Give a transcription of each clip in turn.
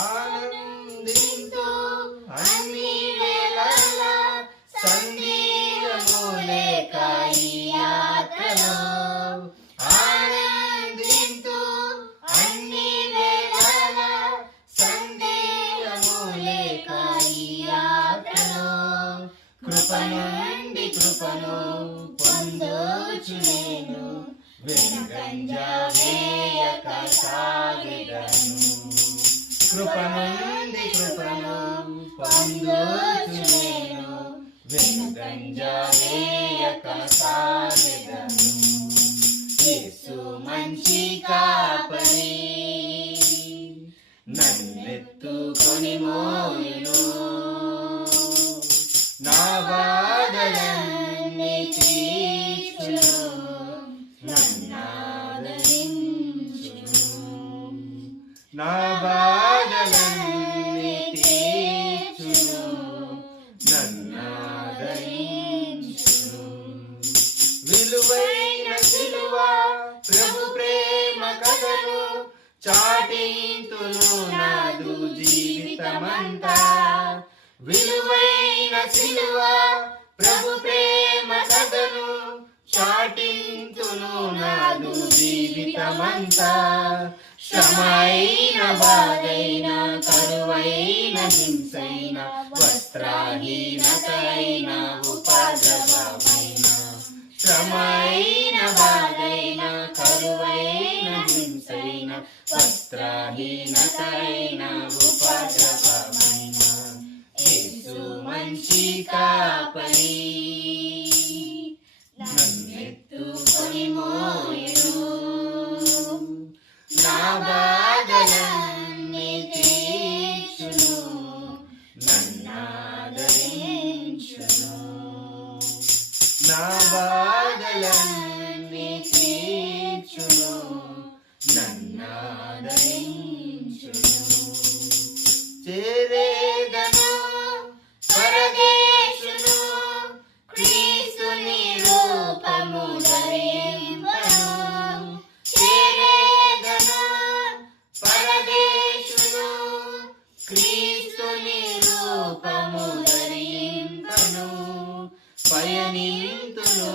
ఆనందింతు అన్ని వేళలా సందేహము లేక ఈ యాత్రలో ఆనందింతు అన్ని వేళలా సందేహము లేక ఈ యాత్రలో కృప నుండి కృపను పొందొచ్చు నేను వెనుకంజ వేయక సాగెదను కృప నుండి కృపను పొందొచ్చు నేను వెనుకంజ వేయక సాగెదను యేసు మంచి కాపరి నన్నెత్తుకొని మోయును నా బాధలన్నీ తీర్చును నా బాధలన్నీ తీర్చును నన్నాదరించును విలువైన సిలువ ప్రభు ప్రేమ కథను చాటింతును నాదు జీవితమంతా విలువైన సిలువ ప్రభు ప్రేమ కథను చాటింతును నాదు జీవితమంతా శ్రమైన బాధైన కరువైన హింసైన వస్త్రహీనతైన ఉపద్రవమైన శ్రమైన బాధైన కరువైన హింసైన వస్త్రహీనతైన ఉపద్రవమైన యేసు మంచి కాపరి నన్నెత్తుకొని మోయును నా బాధలన్నీ తీర్చును నన్నాదరించును నా బాధలన్నీ తీర్చును నన్నాదరించును చేరేదను పరదేశును క్రీస్తుని రూపము ధరింపను చేరేదను పరదేశును క్రీస్తుని రూపము ధరింపను పయనింతును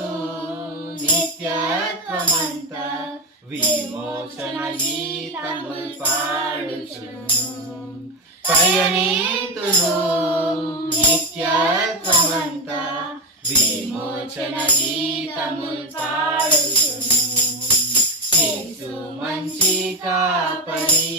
నిత్యత్వమంతా విమోచన గీతములు పాడుచును పయనింతును నిత్యత్వమంతా విమోచన గీతములు పాడుచును యేసు మంచి కాపరి